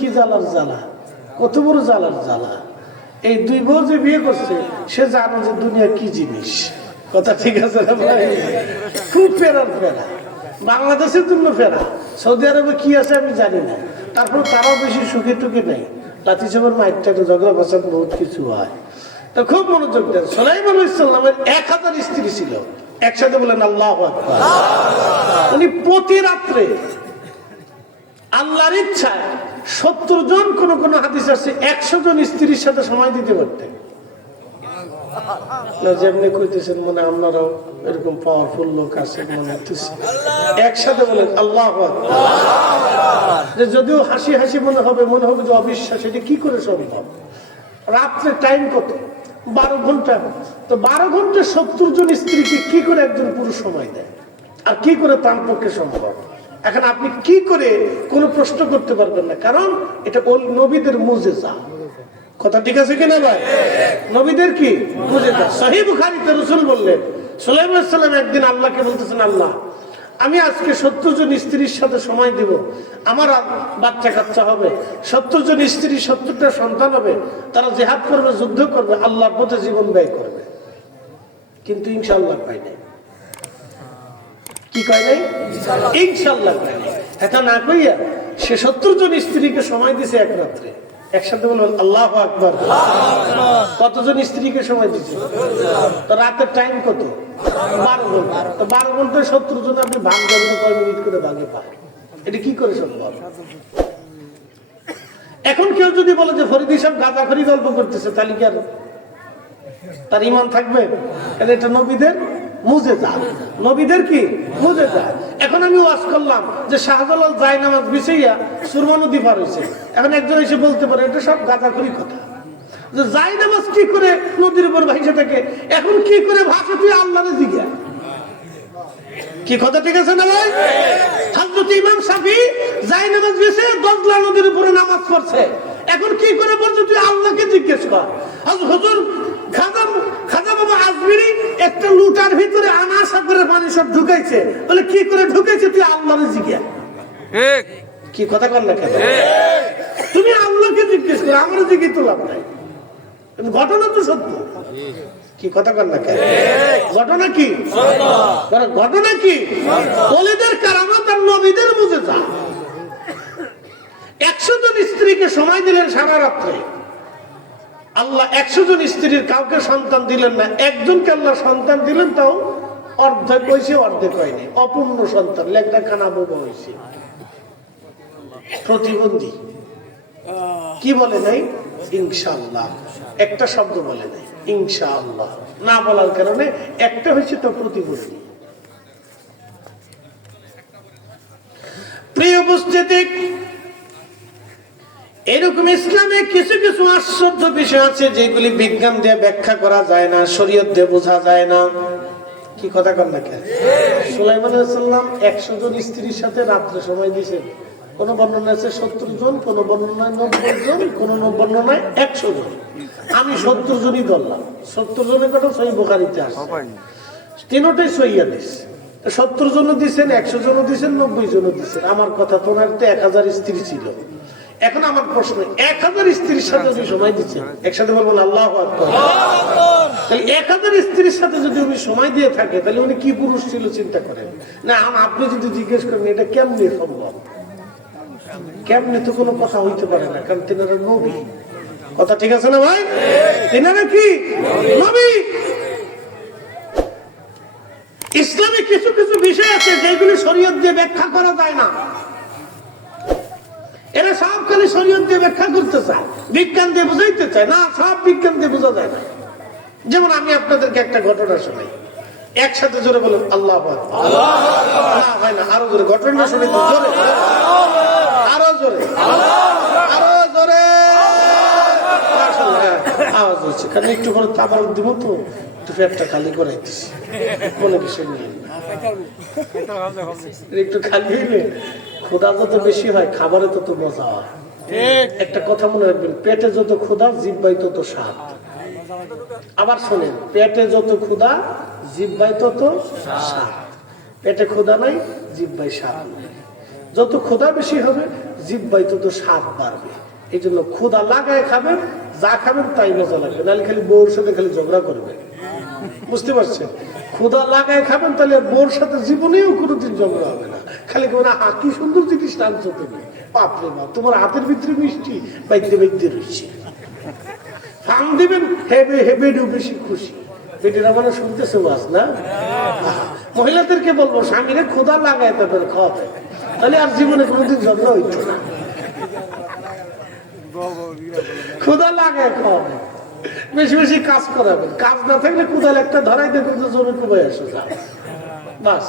কি জ্বালার জ্বালা, কত বড় জ্বালার জ্বালা। এই দুই বউ যে বিয়ে করছে সে জানে যে দুনিয়া কি জিনিস। কথা ঠিক আছে না ভাই? খুব ফেরার ফেরা, বাংলাদেশের জন্য ফেরা। সৌদি আরবে কি আছে আমি জানি না, তারপর তারাও বেশি সুখে টুকে নেই। লাঠি চাপের মাইকটা ঝগড়া ফাসাদ বহুত কিছু হয়। তো খুব মনোযোগ দেন। সুলাইমান আলাইহিস সালামের 1000 স্ত্রী ছিল। একসাথে বলেন আল্লাহু আকবার। উনি প্রতি রাত্রে আল্লাহর ইচ্ছায় 70 জন, কোন কোন হাদিস আছে 100 জন স্ত্রীর সাথে সময় দিতে পারতেন। যেমনি কইতেছেন মনে আপনারাও এরকম পাওয়ারফুল লোক আছে মনে হচ্ছে। একসাথে বলেন আল্লাহু আকবার। যে যদিও হাসি হাসি মনে হবে যে অবিশ্বাস, এটা কি করে সম্ভব? রাত্রে টাইম কত? 12 ঘন্টা। তো 12 ঘন্টা 70 জন স্ত্রীকে কি করে একজন পুরুষ সময় দেয়, আর কি করে তার পক্ষে সম্ভব? এখন আপনি কি করে কোনো প্রশ্ন করতে পারবেন না, কারণ এটা নবীদের মুজিজা। কথা ঠিক আছে কিনা ভাই? নবীদের কি মুজিজা। সহিহ বুখারীতে রাসূল বললেন, সুলাইমান আলাইহিস সালাম একদিন আল্লাহকে বলতেছেন, আল্লাহ আমি আজকে 70 জন স্ত্রীর সাথে সময় দিব, আমার বাচ্চা কাচ্চা হবে, 70 জন স্ত্রী, 70টা সন্তান হবে, তারা জিহাদ করবে, যুদ্ধ করবে, আল্লাহর পথে জীবন ব্যয় করবে। কিন্তু ইনশাআল্লাহ পাই নাই। কি কয় নাই? ইনশাআল্লাহ পাই নাই। এটা না কইয়া সে 70 জন স্ত্রীকে সময় দিছে এক রাত্রে। একসাথে বলুন আল্লাহু আকবার। কতজন স্ত্রীকে সময় দিচ্ছে? তো রাতের টাইম কত? 12 ঘন্টা। তো 12 ঘন্টায় 70 জন আপনি ভাগ করতে কয় মিনিট করে ভাগে পায়? এটা কি করে সম্ভব? এখন কেউ যদি বলে যে ফরিদ সাহেব গাঁজাখড়ি গল্প করতেছে, তাহলে কি আর তার ঈমান থাকবে? এটা নবীদের মুজিজা। নবীদের কি মুজিজা। এখন আমি ওয়াজ করলাম যে শাহজালাল জায়নামাজ বিছাইয়া সুরমা নদী পার হইছে। এখন একজন এসে বলতে পারে এটা সব গাঁজাখড়ি কথা, যে জায়নামাজ কি করে নদীর উপর ভাসে থাকে, এখন কি করে ভাসে তুই আল্লাহরে জিজ্ঞা। কি কথা ঠিক আছে না ভাই? হযরত ইমাম শাফি জায়নামাজ বিছে দজলা নদীর উপরে নামাজ পড়ছে, এখন কি করে বলছে তুই আল্লাহকে জিজ্ঞেস কর। হুজুর খাজা বাবা আজমিরি একটা লুটার ভিতরে আনাসা করে পানি সব ঢুকাইছে, বলে কি করে ঢুকাইছে তুই আল্লাহরে জিজ্ঞাসা। ঠিক কি কথা কর না কেন? তুমি আল্লাহকে জিজ্ঞেস করো, আমার জিজ্ঞেস তো লাভ নাই। ঘটনা তো সত্য। কি কথা কর না কেন? ঘটনা কি? ঘটনা কি? ওলিদের কারামাত আর নবীদের মুজিজা। 100 জন স্ত্রীকে সময় দিলেন সারা রাত্রে। আল্লাহ 100 জন স্ত্রীর কাউকে সন্তান দিলেন না, একজনকে আল্লাহ সন্তান দিলেন, তাও অর্ধেক হয়েছে অর্ধেক হয়নি, অপূর্ণ সন্তান, লেগটা কানা বোবা হয়েছে, প্রতিবন্ধী। কি বলে নাই? ইনশাআল্লাহ। একটা শব্দ বলে নাই ইনশাআল্লাহ, না বলার কারণে একটা হয়েছে তো প্রতিবন্ধী। প্রিয় উপস্থিতি, এরকম ইসলামে কিছু কিছু আশ্চর্য বিষয় আছে যেগুলি বিজ্ঞান দিয়ে ব্যাখ্যা করা যায় না, শরীয়ত দিয়ে বোঝা যায় না। কি কথা কর না কেন? সুলাইমান আলাইহিস সালাম 100 জন স্ত্রীর সাথে রাত্রে সময় দিয়েছেন। কোন বর্ণনা আছে 70 জন, কোন বর্ণনায় 90 জন, কোন বর্ণনায় 100 জন। আমি 70 জনই ধরলাম। 70 জনের কথা সহিহ বুখারীতে আছে, তিনটাই সহিহ হাদিস। 70 জনও দিচ্ছেন, 100 জনও দিচ্ছেন, 90 জনও দিচ্ছেন। আমার কথা, তোমার তো 1000 স্ত্রী ছিল। এখন আমার প্রশ্ন, 1000 স্ত্রীর সাথে যদি সময় দিচ্ছেন, একসাথে বলবেন আল্লাহু আকবার। তাহলে 1000 স্ত্রীর সাথে যদি উনি সময় দিয়ে থাকে, তাহলে উনি কি পুরুষ ছিল চিন্তা করেন না। আপনি যদি জিজ্ঞেস করেন এটা কেমনে সম্ভব, কেমনে, তো কোনো কথা হইতে পারে না, কারণ তিনারা নবী। কথা ঠিক আছে না ভাই? তিনারা কি নবী। ইসলামে কিছু কিছু বিষয় আছে যেগুলি শরীয়ত দিয়ে ব্যাখ্যা করা যায় না। এরা সব খালি শরীয়ত দিয়ে ব্যাখ্যা করতে চায়, বিজ্ঞান দিয়ে বুঝাইতে চায় না। সব বিজ্ঞান দিয়ে বোঝা যায় না। যেমন আমি আপনাদেরকে একটা ঘটনা শোনাই, একসাথে জোরে বলুন আল্লাহু আকবার। না হয় না, আরো জোরে ঘটনা শুনে, জোরে, আরো জোরে, আরো জোরে আওয়াজ হচ্ছে। কারণ একটু পরে আবার দিব তো, একটু পেটটা খালি করে দিচ্ছি, কোনো বিষয় নেই। একটু খালি হইলে ক্ষুধা যত বেশি হয়, খাবারে তত মজা হয়। একটা কথা মনে রাখবেন, পেটে যত ক্ষুধা, জিহ্বায় তত স্বাদ। আবার শোনেন, পেটে যত ক্ষুধা, জিহ্বায় তত স্বাদ। পেটে ক্ষুধা নাই, জিহ্বায় স্বাদ নাই। যত ক্ষুধা বেশি হবে জিহ্বায় তত স্বাদ বাড়বে। এই জন্য ক্ষুধা লাগায় খাবেন, যা খাবেন তাই মজা লাগবে, নাহলে খালি বউর সাথে খালি ঝগড়া করবে। বুঝতে পারছেন? ক্ষুধা লাগায় খাবেন, তাহলে বউর সাথে জীবনেও কোনোদিন ঝগড়া হবে না। খালি কোনো কি সুন্দর জিনিস টানছো তুমি, বাপরে বাপ, তোমার হাতের ভিতরে মিষ্টি বাইতে বাইতে রয়েছে, ফান দিবেন হেবে হেবে বেশি খুশি। বেটিরা মানে শুনতেছে বাস না? মহিলাদেরকে বলবো স্বামীরে ক্ষুধা লাগায় তাদের খাওয়াবে, তাহলে আর জীবনে কোনোদিন ঝগড়া হইত না। ক্ষুধা লাগায় খাওয়াবে, বেশি বেশি কাজ করাবেন, কাজ না থাকলে ক্ষুধা একটা ধরাই দেখবেন যে জমি কুবাই আসে বাস।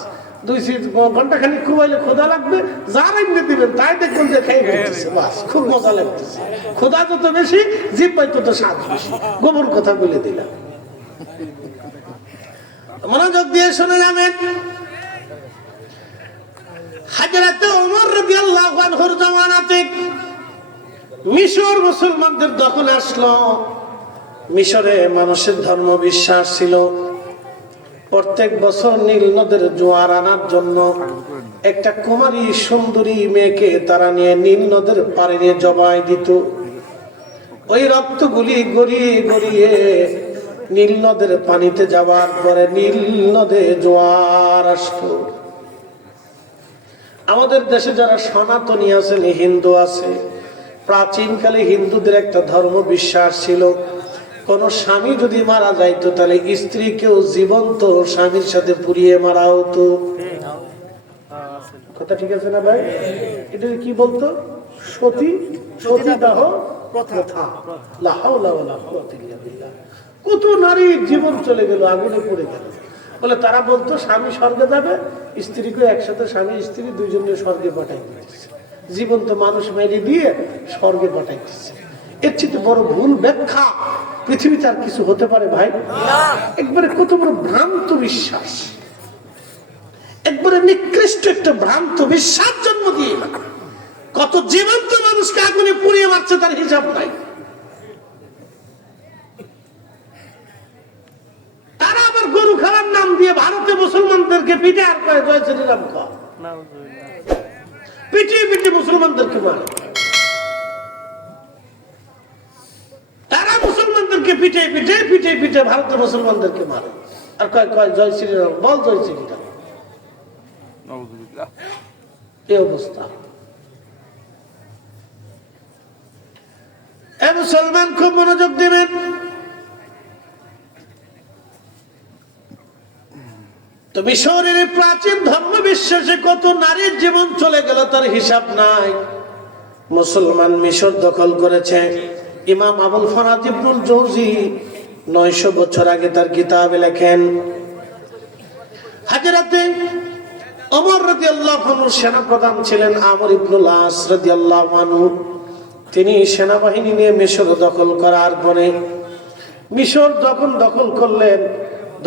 2 ঘন্টা খালি কুবাইলে ক্ষুধা লাগবে, যার এনে দিবেন তাই দেখবেন যে খেয়ে ফেলতেছে, বাস খুব মজা লাগতেছে। ক্ষুধা যত বেশি জিহ্বায় তত স্বাদ বেশি। গোবর কথা বলে দিলাম, মনোযোগ দিয়ে শুনে যাবেন। হযরত ওমর রাদিয়াল্লাহু আনহুর জামানাতে মিশর মুসলমানদের দখলে আসলো। মিশরে মানুষের ধর্ম বিশ্বাস ছিল। প্রত্যেক বছর নীল নদের জোয়ার আনার জন্য একটা কুমারী সুন্দরী মেয়েকে তারা নিয়ে নীল নদের পাড়ে নিয়ে জবাই দিত। ওই রক্তগুলি গড়িয়ে গড়িয়ে নীল নদের পানিতে যাওয়ার পরে নীল নদে জোয়ার আসতো। আমাদের দেশে যারা সনাতনী আছেন, হিন্দু আছে, প্রাচীনকালে হিন্দুদের একটা ধর্ম বিশ্বাস ছিল, কোন স্বামী যদি মারা যাইতো তাহলে স্ত্রীকেও জীবন্ত স্বামীর সাথে পুড়িয়ে মারা হতো। কথা ঠিক আছে না ভাই? এটা কি বলতো? সতী সতীদাহ প্রথা। লা হাওলা ওয়ালা কুওয়াতা ইল্লা বিল্লাহ। কত নারীর জীবন চলে গেল, আগুনে পড়ে গেল। বলে তারা বলতো স্বামী স্বর্গে যাবে, স্ত্রীকে একসাথে স্বামী স্ত্রী দুইজনে স্বর্গে পাঠাই দিতেছে, জীবন্ত মানুষ মেরে দিয়ে স্বর্গে পাঠাইতেছে। এর চেয়ে বড় ভুল ব্যাখ্যা পৃথিবীতে আর কিছু হতে পারে ভাই? একবারে কত বড় ভ্রান্ত বিশ্বাস, একবারে নিকৃষ্ট একটা ভ্রান্ত বিশ্বাস জন্ম দিয়ে কত জীবন্ত মানুষকে আগুনে পুড়িয়ে মারছে তার হিসাব নাই। তারা আবার গরু খাওয়ার নাম দিয়ে ভারতে মুসলমানদেরকে পিঠে আর কয় জয় শ্রীরাম খাওয়া, পিটিয়ে পিটিয়ে মুসলমানদেরকে মারে। তারা মুসলমানদেরকে পিঠে পিঠে পিঠে পিঠে ভারতের মুসলমানদেরকে মারে আর কয় কয় জয় শ্রীরাম, বল জয় শ্রীরাম। এই অবস্থা। মুসলমান খুব মনোযোগ দিবেন। তো মিশরের প্রাচীন ধর্ম বিশ্বাসে কত নারীর জীবন চলে গেল তার হিসাব নাই। মুসলমান মিশর দখল করেছে। ইমাম আবুল ফরাজ ইবনুল জৌজি 900 বছর আগে তার কিতাবে লেখেন, হযরতে ওমর রাদিয়াল্লাহু আনহু সেনাপ্রধান ছিলেন আমর ইবনুল আস রাদিয়াল্লাহু আনহু। তিনি সেনাবাহিনী নিয়ে মিশর দখল করার পরে মিশর যখন দখল করলেন,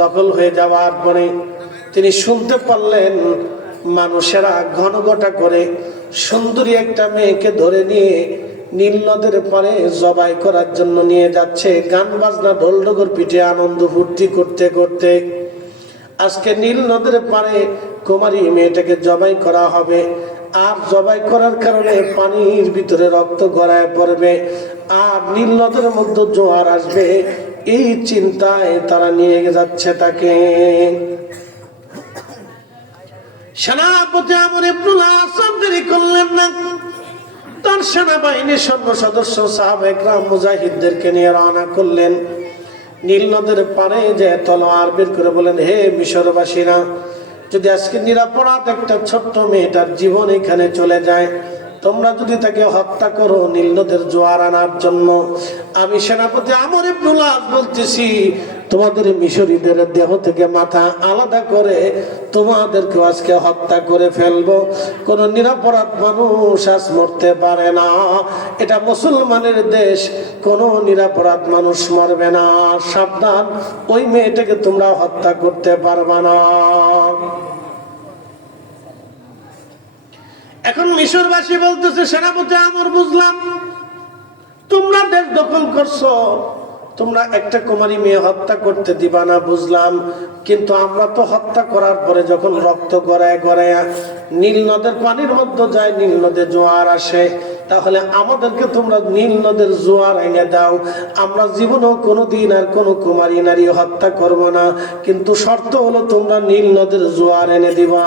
দখল হয়ে যাওয়ার পরে তিনি শুনতে পারলেন মানুষেরা ঘনঘটা করে সুন্দরী একটা মেয়েকে ধরে নিয়ে নীল নদের পারে জবাই করার জন্য নিয়ে যাচ্ছে, গান বাজনা ঢোল ডগর পিঠে আনন্দ ফুর্তি করতে করতে। আজকে নীল নদের পারে কুমারী মেয়েটাকে জবাই করা হবে, আর জবাই করার কারণে পানির ভিতরে রক্ত গড়ায় পড়বে, আর নীল নদের মধ্যে জোয়ার আসবে। এই চিন্তায় তারা নিয়ে যাচ্ছে তাকে। সেনাপতি আমর ইবনুল আস দেরি করলেন না, তার সেনাবাহিনীর সর্ব সদস্য সাহাবা ইকরাম মুজাহিদদেরকে নিয়ে রওনা করলেন। নীল নদের পারে যে তলোয়ার বের করে বলেন, হে মিশরবাসীরা, যদি আজকে নিরাপরাধ একটা ছোট্ট মেয়েটার জীবন এখানে চলে যায়, তোমরা যদি তাকে হত্যা করো নীল নদের জোয়ার আনার জন্য, আমি সেনাপতি আমর ইবনুল আস বলতেছি তোমাদের মিশরীদের দেহ থেকে মাথা আলাদা করে তোমাদেরকে আজকে হত্যা করে ফেলবো। কোন নিরাপরাধ মানুষ আজ মরতে পারে না। এটা মুসলমানের দেশ, কোন নিরাপরাধ মানুষ মরবে না। সাবধান, ওই মেয়েটাকে তোমরা হত্যা করতে পারবে না। এখন মিশরবাসী বলতেছে, সেনাপতি আমর বুঝলাম তোমরা দেশ দখল করছো, তোমরা একটা কুমারী মেয়ে হত্যা করতে দিবা না বুঝলাম, কিন্তু আমরা তো হত্যা করার পরে যখন রক্ত গড়ায় গড়ায় নীল নদের পানির মধ্যে যায়, নীল নদে জোয়ার আসে, তাহলে আমাদেরকে তোমরা নীল নদের জোয়ার এনে দাও। আমরা জীবনেও কোনোদিন আর কোনো কুমারী নারী হত্যা করব না, কিন্তু শর্ত হলো তোমরা নীল নদের জোয়ার এনে দিবা।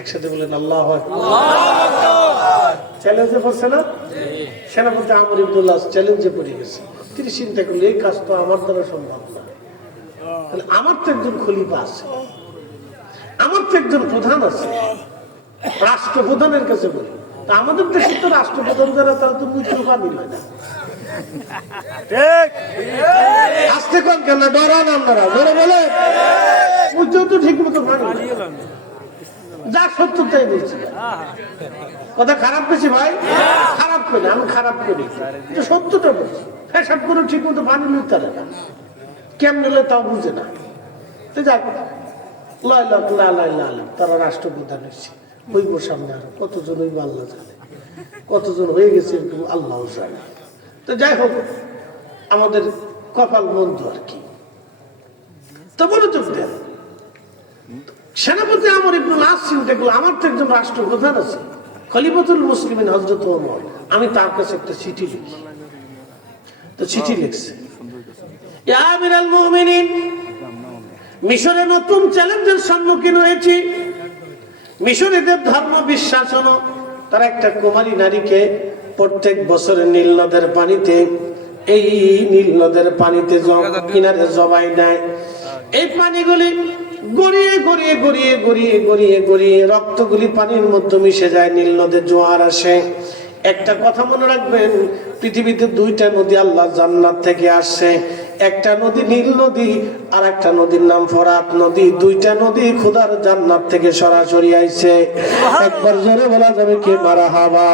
একসাথে বলেন আল্লাহ চ্যালেঞ্জে পড়ছে না? সেনাপতি আমর ইবনুল্লাহ চ্যালেঞ্জে পড়ে গেছে। তিনি চিন্তা করলে এই কাজ তো আমার দ্বারা সম্ভব না, আমার তো একজন খলিফা আছে, আমার তো একজন প্রধান আছে, রাষ্ট্রপ্রধানের কাছে বলি। তা আমাদের দেশে তো রাষ্ট্রপ্রধান যারা, তারা তো মৃত্যু পানি হয় না। আসতে কম কেন ডরান আপনারা, ধরে বলে মৃত্যু তো ঠিক মতো পানি যা সত্য তাই বলছি। কথা খারাপ পেয়েছি ভাই? খারাপ করি, আমি খারাপ করি, সত্যটা বলছি। হিসাব করে ঠিক মতো পানি নিতে পারে না, কেমন হলে তাও বুঝে না। যাক, তারা রাষ্ট্রপ্রধান হয়েছে, হইব সামনে আরো কতজন হইব আল্লাহ জানে, কতজন হয়ে গেছে আল্লাহ জানে। তো যাই হোক, আমাদের কপাল বন্ধু আর কি। তো মনোযোগ দেন, সেনাপতি আমর ইবনুল আস চিন্তা করলো, আমার তো একজন রাষ্ট্রপ্রধান আছে, খলিফাতুল মুসলিমিন হযরত ওমর, আমি তার কাছে একটা চিঠি লিখি। তো চিঠি লিখছে, ইয়া আমিরাল মুমিনিন, মিশরে নতুন চ্যালেঞ্জের সম্মুখীন হয়েছি। মিশরীদের ধর্ম বিশ্বাস হলো, তারা একটা কুমারী নারীকে প্রত্যেক বছর নীল নদের পানিতে, এই নীল নদের পানিতে কিনারে জবাই দেয়। এই পানিগুলি গড়িয়ে গড়িয়ে গড়িয়ে গড়িয়ে গড়িয়ে গড়িয়ে রক্তগুলি পানির মধ্যে মিশে যায়, নীল নদে জোয়ার আসে। একটা কথা মনে রাখবেন, পৃথিবীতে দুইটা নদী আল্লাহ জান্নাত থেকে আসছে, একটা নদী নীল নদী, আর একটা নদীর নাম ফোরাত নদী। দুইটা নদী খোদার জান্নাত থেকে সরাসরি আইছে। একবার জোরে বলা যাবে কি মারহাবা।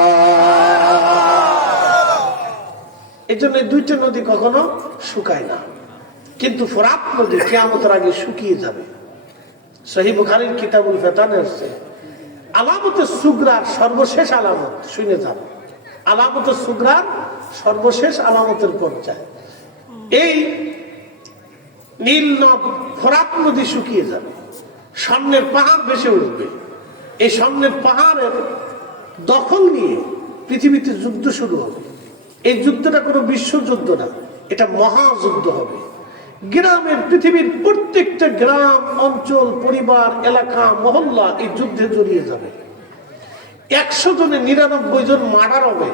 এই জন্য দুইটা নদী কখনো শুকায় না, কিন্তু ফোরাত নদী কিয়ামতের আগে শুকিয়ে যাবে। সহিহ বুখারীর কিতাবুল ফিতানে আছে, আলামতে সুগরার সর্বশেষ আলামত শুনে যান। আলামতে সুগরার সর্বশেষ আলামতের পর্যায়ে এই নীল নদ ফোরাত নদী শুকিয়ে যাবে, সামনের পাহাড় ভেসে উঠবে। এই সামনের পাহাড়ের দখল নিয়ে পৃথিবীতে যুদ্ধ শুরু হবে। এই যুদ্ধটা কোনো বিশ্বযুদ্ধ না, এটা মহাযুদ্ধ হবে। গ্রামের, পৃথিবীর প্রত্যেকটা গ্রাম, অঞ্চল, পরিবার, এলাকা, মহল্লা এই যুদ্ধে জড়িয়ে যাবে। 100 জনে 99 জন মার্ডার হবে,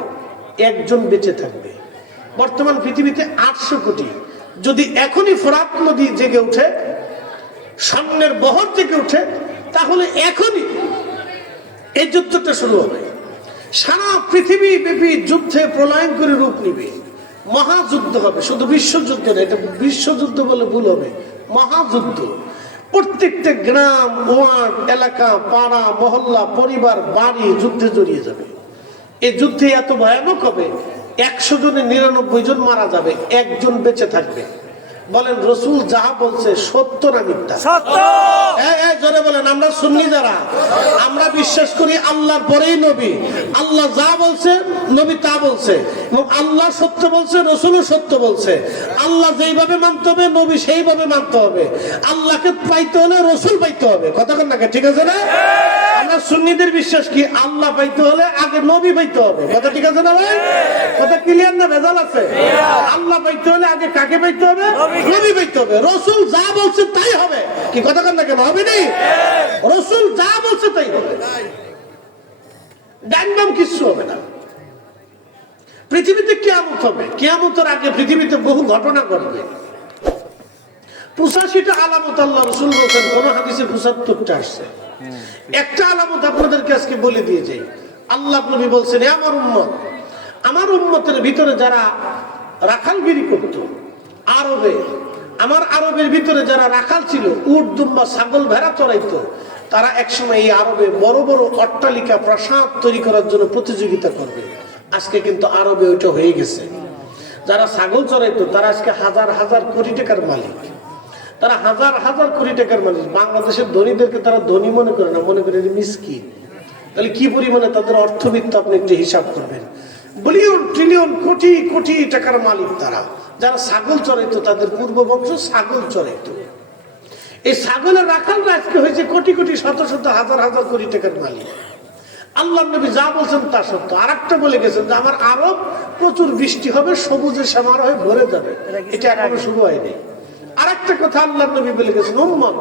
একজন বেঁচে থাকবে। বর্তমান পৃথিবীতে 800 কোটি। যদি এখনই ফোরাত নদী জেগে উঠে, সামনের বহর জেগে উঠে, তাহলে এখনই এই যুদ্ধটা শুরু হবে। সারা পৃথিবী ব্যাপী যুদ্ধে প্রলয়ঙ্করী রূপ নিবে, মহাযুদ্ধ হবে। শুধু বিশ্বযুদ্ধ না, এটা বিশ্বযুদ্ধ বলে ভুল হবে, মহাযুদ্ধ। প্রত্যেকটা গ্রাম, ওয়ার্ড, এলাকা, পাড়া, মহল্লা, পরিবার, বাড়ি যুদ্ধে জড়িয়ে যাবে। এই যুদ্ধে এত ভয়ানক হবে, 100 জনে 99 জন মারা যাবে, একজন বেঁচে থাকবে। বলেন রাসূল যাহা বলছে সত্য না মিথ্যা? সত্য। জোরে বলেন। আমরা সুন্নি যারা, আমরা বিশ্বাস করি আল্লাহর পরেই নবী। আল্লাহ যা বলছে নবী তা বলছে, এবং আল্লাহ সত্য বলছে, রাসূলও সত্য বলছে। আল্লাহ যেইভাবে মানতে হবে, নবী সেইভাবে মানতে হবে। আল্লাহকে পাইতে হলে রাসূল পাইতে হবে। কথা কন না, ঠিক আছে না? আমরা সুন্নিদের বিশ্বাস কি, আল্লাহ পাইতে হলে আগে নবী পাইতে হবে। কথা ঠিক আছে না ভাই? কথা ক্লিয়ার না ভেজাল আছে? আল্লাহ পাইতে হলে আগে কাকে পাইতে হবে? নবী পাইতে হবে। রাসূল যা বলছে তাই হবে। কি কথা কন না কেন? হবে নি? রাসূল যা বলছে তাই হবে, ডাইনাম কিছু হবে না। পৃথিবীতে কিয়ামত হবে, কিয়ামতের আগে পৃথিবীতে বহু ঘটনা ঘটবে। 85টা আলামত আল্লাহ রাসূল বলেছেন, কোন হাদিসে 75টা আসছে। একটা আলামত আপনাদেরকে আজকে বলে দিয়ে যাই। আল্লাহ নবী বলছেন, আমার উম্মত, আমার উম্মতের ভিতরে যারা রাখালগিরি করত আরবে, আমার আরবের ভিতরে যারা রাখাল ছিল, উট, দুম্বা, ছাগল, ভেড়া চড়াইতো, তারা একসময় এই আরবে বড় বড় অট্টালিকা, প্রাসাদ তৈরি করার জন্য প্রতিযোগিতা করবে। আজকে কিন্তু আরবে ওইটা হয়ে গেছে। যারা ছাগল চড়াইতো তারা আজকে হাজার হাজার কোটি টাকার মালিক, তারা হাজার হাজার কোটি টাকার মালিক। বাংলাদেশের ধনীদেরকে তারা ধনী মনে করে না, মনে করে মিসকিন। তাহলে কি পরিমাণে তাদের অর্থবিত্ত আপনি একটু হিসাব করবেন। বিলিয়ন, ট্রিলিয়ন, কোটি কোটি টাকার মালিক তারা। যারা ছাগল চড়াইতো, তাদের পূর্ববংশ ছাগল চড়াইতো। এই ছাগলের রাখালরা আজকে হয়েছে কোটি কোটি শত শত হাজার হাজার কোটি টাকার মালিক। আল্লাহ নবী যা বলছেন তা সত্য। আর একটা বলে গেছেন যে আমার আরব প্রচুর বৃষ্টি হবে, সবুজে শ্যামার হয়ে ভরে যাবে, এটা এখনো শুরু হয়নি। আর একটা কথা আল্লাহ নবী বলে গেছেন, উম্মত